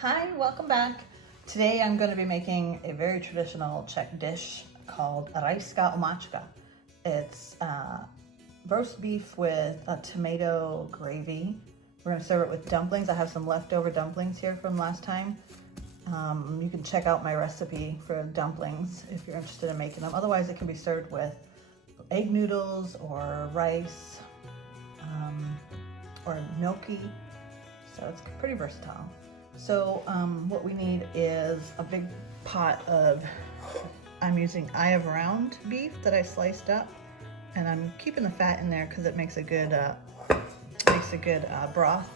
Hi, welcome back. Today I'm going to be making a very traditional Czech dish called Rajska Oma. It's roast beef with a tomato gravy. We're going to serve it with dumplings. I have some leftover dumplings here from last time. You can check out my recipe for dumplings if you're interested in making them. Otherwise, it can be served with egg noodles or rice or gnocchi. So it's pretty versatile. So what we need is a big pot of, I'm using eye of round beef that I sliced up, and I'm keeping the fat in there because it makes a good broth.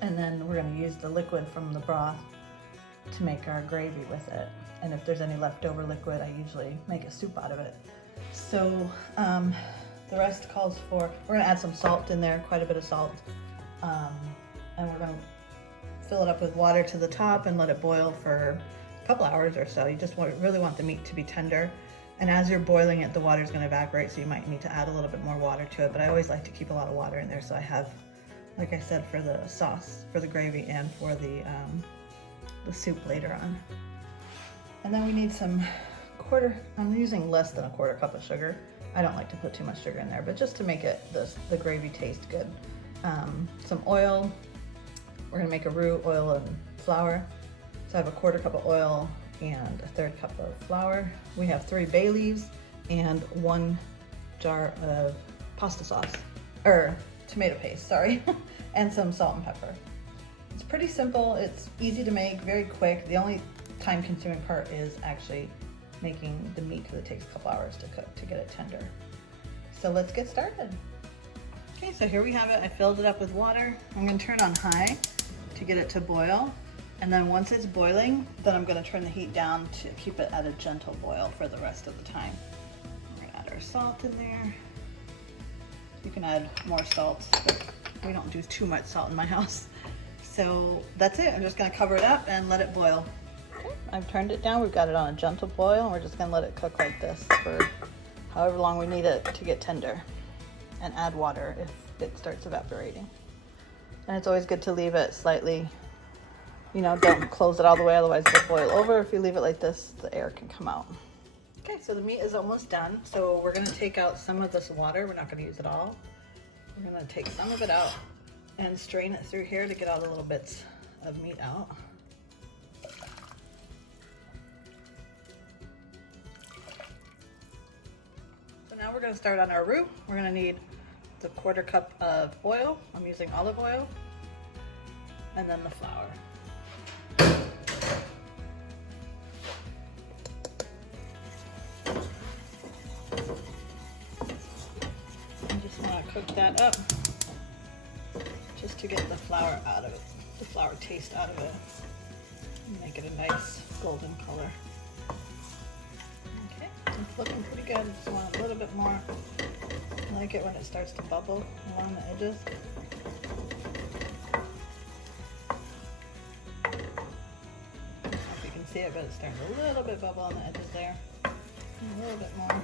And then we're going to use the liquid from the broth to make our gravy with it. And if there's any leftover liquid, I usually make a soup out of it. So the rest calls for, we're going to add some salt in there, quite a bit of salt, and we're going to fill it up with water to the top and let it boil for a couple hours or so. You just really want the meat to be tender. And as you're boiling it, the water is going to evaporate, so you might need to add a little bit more water to it. But I always like to keep a lot of water in there, so I have, like I said, for the sauce, for the gravy, and for the soup later on. And then we need some I'm using less than a quarter cup of sugar. I don't like to put too much sugar in there, but just to make it the gravy taste good. Some oil. We're gonna make a roux, oil and flour. So I have a quarter cup of oil and a third cup of flour. We have 3 bay leaves and 1 jar of pasta sauce, or tomato paste, sorry, and some salt and pepper. It's pretty simple, it's easy to make, very quick. The only time consuming part is actually making the meat, because it takes a couple hours to cook to get it tender. So let's get started. Okay, so here we have it. I filled it up with water. I'm gonna turn on high to get it to boil. And then once it's boiling, then I'm gonna turn the heat down to keep it at a gentle boil for the rest of the time. We're gonna add our salt in there. You can add more salt, but we don't do too much salt in my house. So that's it. I'm just gonna cover it up and let it boil. Okay, I've turned it down. We've got it on a gentle boil, and we're just gonna let it cook like this for however long we need it to get tender, and add water if it starts evaporating. And it's always good to leave it slightly, don't close it all the way, otherwise it'll boil over. If you leave it like this, the air can come out. Okay, so the meat is almost done. So we're gonna take out some of this water. We're not gonna use it all. We're gonna take some of it out and strain it through here to get all the little bits of meat out. So now we're gonna start on our roux. We're gonna need the quarter cup of oil. I'm using olive oil, and then the flour. I just want to cook that up just to get the flour out of it, the flour taste out of it, and make it a nice golden color. Okay, it's looking pretty good. I just want a little bit more. I like it when it starts to bubble along the edges. I don't know if you can see it, but it's starting a little bit bubble on the edges there. A little bit more.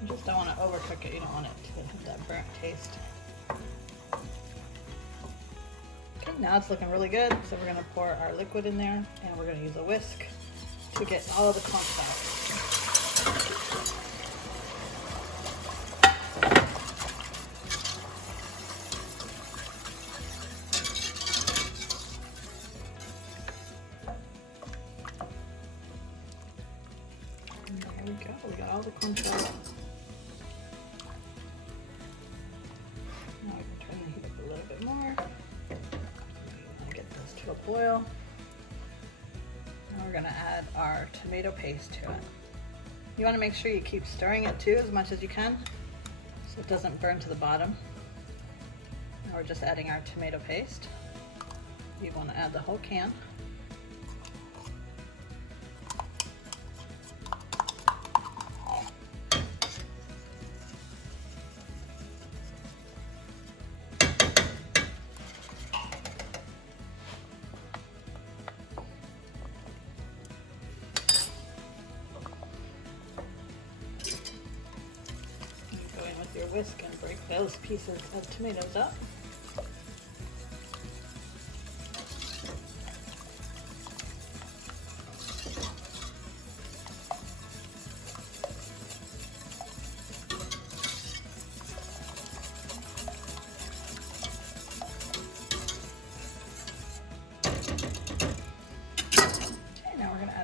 You just don't want to overcook it. You don't want it to have that burnt taste. Okay, now it's looking really good. So we're going to pour our liquid in there, and we're going to use a whisk to get all of the clumps out. And there we go, we got all the clumps out. Now we can turn the heat up a little bit more. Get this to a boil. Now we're going to add our tomato paste to it. You want to make sure you keep stirring it too as much as you can so it doesn't burn to the bottom. Now we're just adding our tomato paste. You want to add the whole can. Your whisk and Break those pieces of tomatoes up.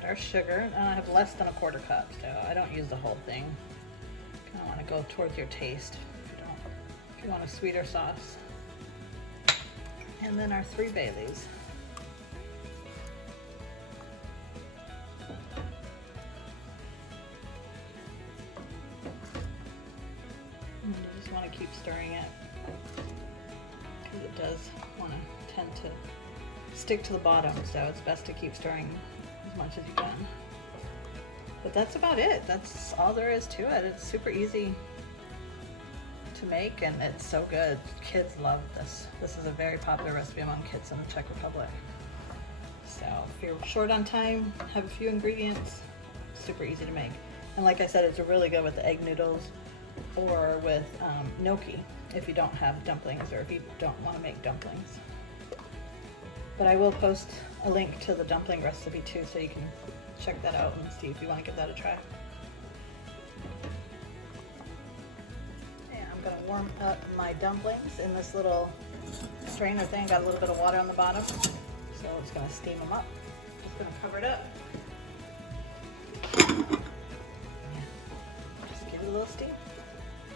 Our sugar, and I have less than a quarter cup, so I don't use the whole thing. Kind of want to go towards your taste if you want a sweeter sauce. And then our 3 bay leaves. And you just want to keep stirring it because it does want to tend to stick to the bottom, so it's best to keep stirring as much as you can. But that's about it. That's all there is to it. It's super easy to make and it's so good. Kids love this. This is a very popular recipe among kids in the Czech Republic. So if you're short on time, have a few ingredients, super easy to make. And like I said, it's really good with the egg noodles or with gnocchi if you don't have dumplings or if you don't want to make dumplings. But I will post a link to the dumpling recipe too, so you can check that out and see if you want to give that a try. And I'm going to warm up my dumplings in this little strainer thing. Got a little bit of water on the bottom, so it's going to steam them up. Just going to cover it up. Just give it a little steam.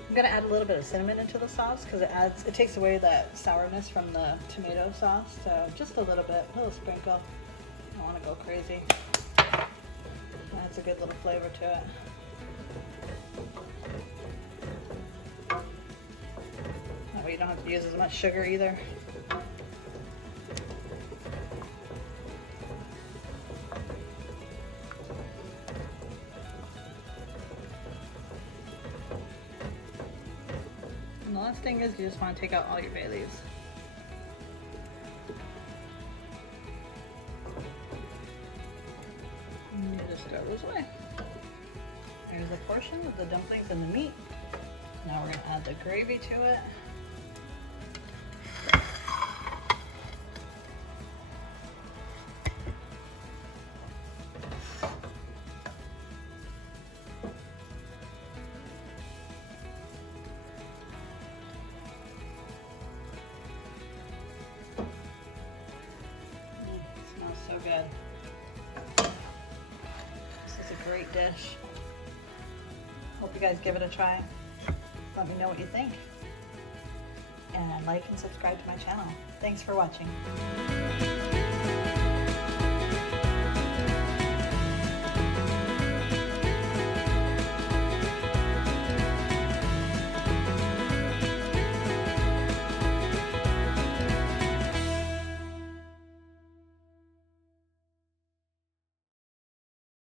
I'm going to add a little bit of cinnamon into the sauce because it takes away that sourness from the tomato sauce. So just a little bit, a little sprinkle. I don't want to go crazy. Adds a good little flavor to it. That way you don't have to use as much sugar either. And the last thing is you just want to take out all your bay leaves. And you just throw those away. There's a portion of the dumplings and the meat. Now we're going to add the gravy to it. Smells so good. This is a great dish. Hope you guys give it a try. Let me know what you think. And like and subscribe to my channel. Thanks for watching.